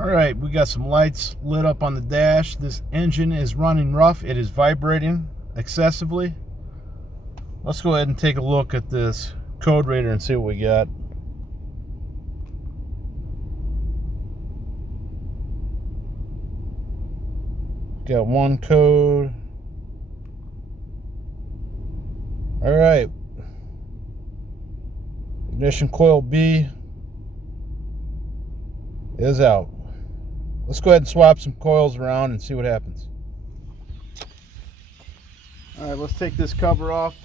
Alright, we got some lights lit up on the dash. This engine is running rough. It is vibrating excessively. Let's go ahead and take a look at this code reader and see what we got. Got one code. Alright. Ignition coil B is out. Let's go ahead and swap some coils around and see what happens. Alright, let's take this cover off.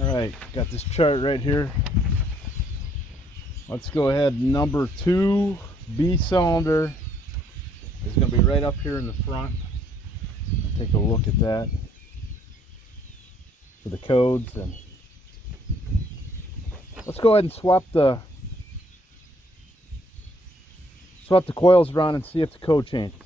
Alright, got this chart right here. Let's go ahead. Number 2 B cylinder is going to be right up here in the front. Take a look at that for the codes, and let's go ahead and swap the coils around and see if the code changes.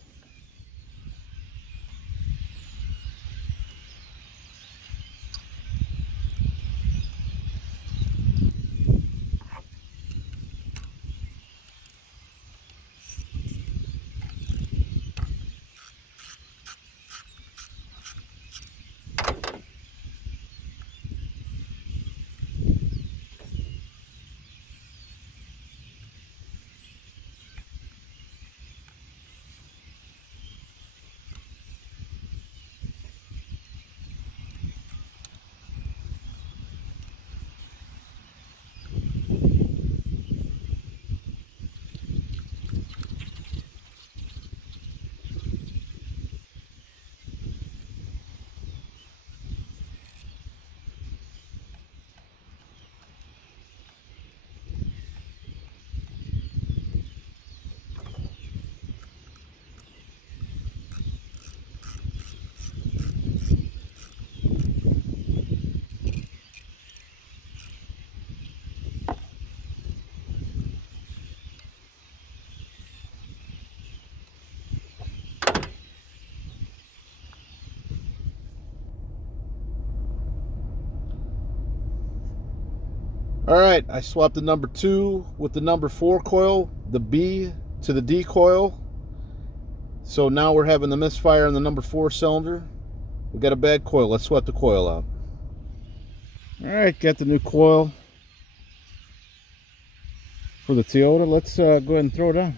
Alright, I swapped the number 2 with the number 4 coil, the B to the D coil. So now we're having the misfire in the number 4 cylinder. We got a bad coil. Let's swap the coil out. Alright, got the new coil for the Toyota. Let's go ahead and throw it on.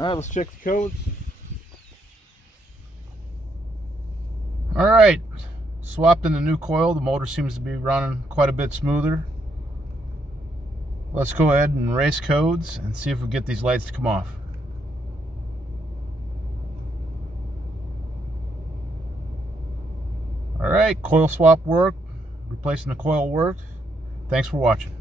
Alright, let's check the codes. Alright, swapped in the new coil. The motor seems to be running quite a bit smoother. Let's go ahead and race codes and see if we get these lights to come off. Alright, coil swap worked. Replacing the coil worked. Thanks for watching.